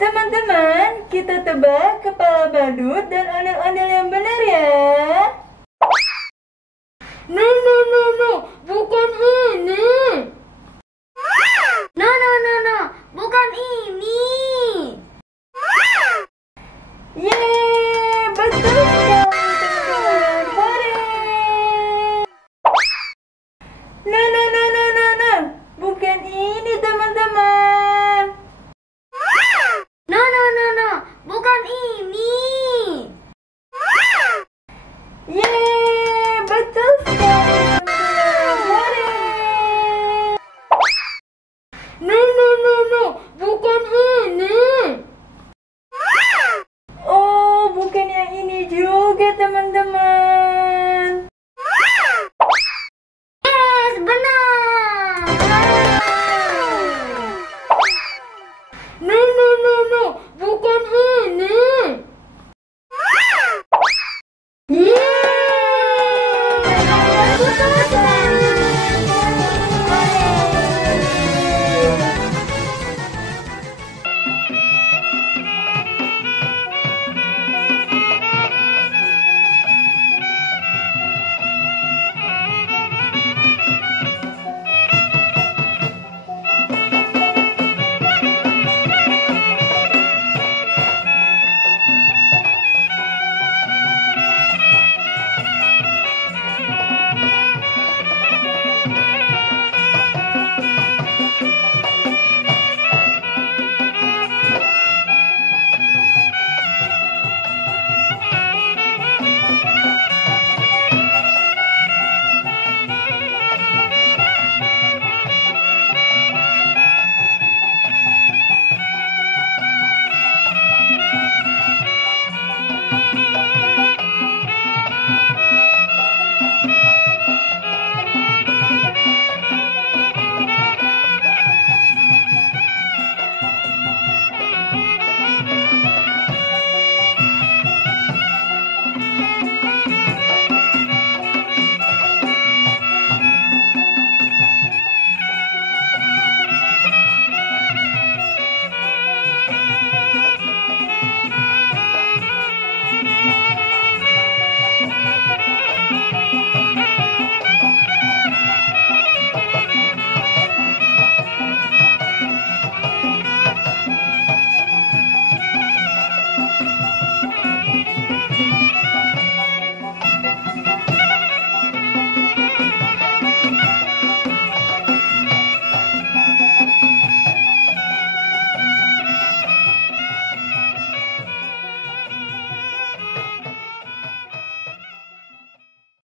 Teman-teman, kita tebak kepala badut dan ondel-ondel yang benar ya. No, bukan ini. No, bukan ini. Yeay, betul sekali teman-teman. Hore. No, bukan ini teman-teman. No, bukan ini. Yeay, betul sekali teman-teman. Hore. No, bukan ini. Oh, bukan yang ini juga teman-teman. Yes, benar. No, bukan ini.